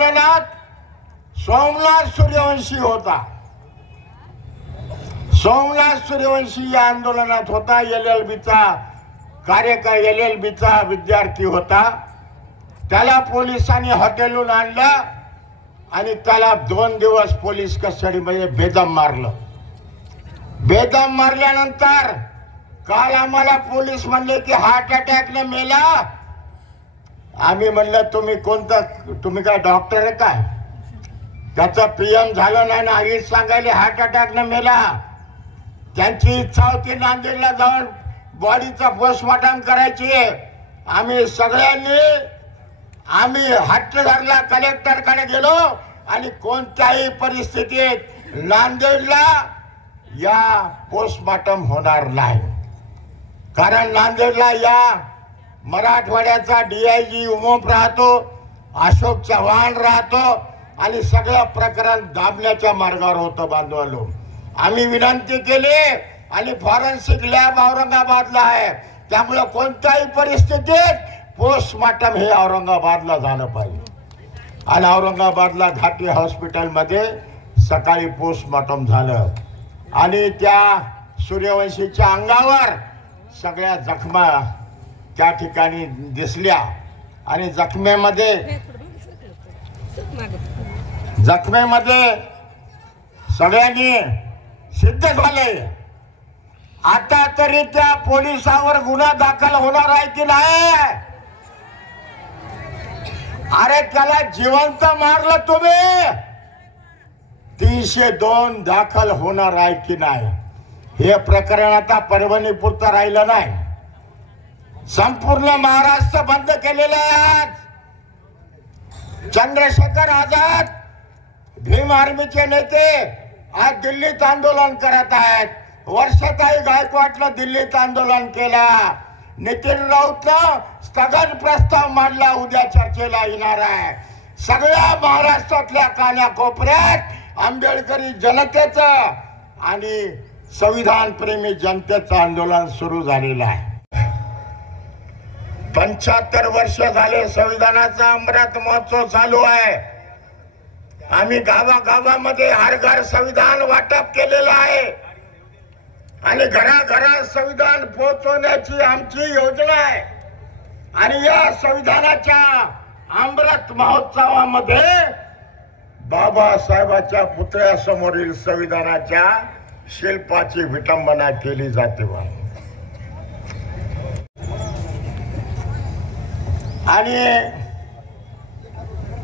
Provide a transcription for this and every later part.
आंदोलनात सोमनाथ सूर्यवंशी होता. सोमनाथ सूर्यवंशी या आंदोलनात होता. LLBचा विद्यार्थी होता. त्याला पोलिसांनी हॉटेलहून आणलं आणि त्याला 2 दिवस पोलीस कस्टडीमध्ये बेदम मारलं. बेदम मारल्यानंतर काल आम्हाला पोलीस म्हणले की हार्ट अटॅकने मेला. आम्ही म्हणलं तुम्ही काय डॉक्टर आहे काय? त्याचं PM झालं नाही ना आधीच सांगायला हार्ट अटॅकने मेला. त्यांची इच्छा होती नांदेडला जाऊन बॉडीचा पोस्टमॉर्टम करायची. आम्ही सगळ्यांनी हट्ट धरला, कलेक्टरकडे गेलो आणि कोणत्याही परिस्थितीत नांदेडला या पोस्टमॉर्टम होणार नाही. कारण नांदेडला या मराठवाड्याचा DIG उमोप राहतो, अशोक चव्हाण राहतो आणि सगळं प्रकरण दाबण्याच्या मार्गावर होतं. बांधवांनो, आम्ही विनंती केली आणि फॉरेन्सिक लॅब औरंगाबादला आहे, त्यामुळे कोणत्याही परिस्थितीत पोस्टमॉर्टम हे औरंगाबादला झालं पाहिजे. आणि औरंगाबादला घाटी हॉस्पिटलमध्ये सकाळी पोस्टमॉर्टम झालं आणि त्या सूर्यवंशीच्या अंगावर सगळ्या जखमा त्या ठिकाणी दिसल्या आणि जखमेमध्ये सगळ्यांनी सिद्ध झाले. आता तरी त्या पोलिसावर गुन्हा दाखल होणार आहे की नाही? अरे त्याला जिवंत मारलं तुम्ही. 302 दाखल होणार आहे की नाही? हे प्रकरण आता परभणी पुरतं राहिलं नाही, संपूर्ण महाराष्ट्र बंद केलेलं आहे. चंद्रशेखर आझाद भीम आर्मीचे नेते आज दिल्लीत आंदोलन करत आहेत. वर्षाताई गायकवाडनं दिल्लीत आंदोलन केला. नितीन राऊतनं स्थगन प्रस्ताव मांडला, उद्या चर्चेला येणार आहे. सगळ्या महाराष्ट्रातल्या कानाकोपऱ्यात आंबेडकरी जनतेचं आणि संविधान प्रेमी जनतेचं आंदोलन सुरू झालेलं आहे. 75 वर्ष झाले संविधानाचा अमृत महोत्सव चालू आहे. आम्ही गावागावामध्ये हर घर संविधान वाटप केलेलं आहे आणि घराघरात संविधान पोहोचवण्याची आमची योजना आहे. आणि या संविधानाच्या अमृत महोत्सवामध्ये बाबासाहेबांच्या पुतळ्यासमोरील संविधानाच्या शिल्पाची विटंबना केली जाते. आणि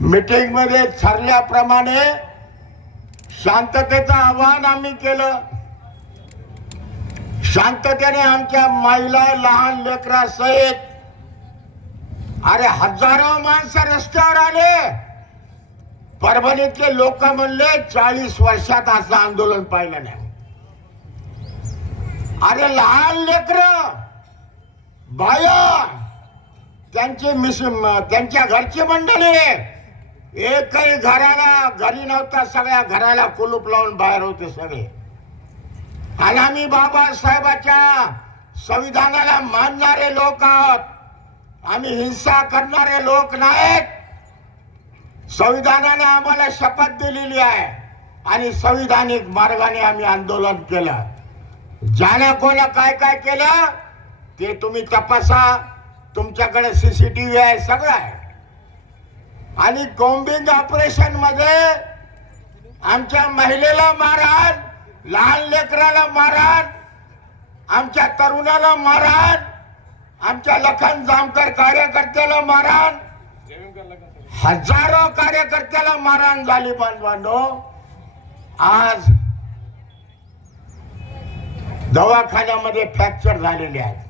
मीटिंग मध्ये ठरल्याप्रमाणे शांततेचं आवाहन आम्ही केलं. शांततेने आमच्या महिला, लहान लेकरासहित अरे हजारो माणसं रस्त्यावर आले. परभणीतले लोक म्हणले 40 वर्षात असं आंदोलन पाहिलं नाही. अरे लहान लेकरं, बाया, त्यांच्या घरची मंडळी, एकही घरी नव्हता. सगळ्या घराला कुलूप लावून बाहेर होते सगळे. आणि आम्ही बाबासाहेबाच्या संविधानाला मानणारे लोक आहोत. आम्ही हिंसा करणारे लोक नाहीत. संविधानाने आम्हाला शपथ दिलेली आहे आणि संविधानिक मार्गाने आम्ही आंदोलन केलं. ज्याने कोणा काय काय केलं ते तुम्ही तपासा. तुमच्याकडे CCTV आहे, सगळं आहे. आणि कॉम्बिंग ऑपरेशन मध्ये आमच्या महिलेला मारहाण, लहान लेकराला मारहाण, आमच्या तरुणाला मारहाण, आमच्या लखन जामकर कार्यकर्त्याला मारहाण, हजारो कार्यकर्त्याला मारहाण झाली. बांधवांनो, आज दवाखान्यामध्ये फ्रॅक्चर झालेले आहेत.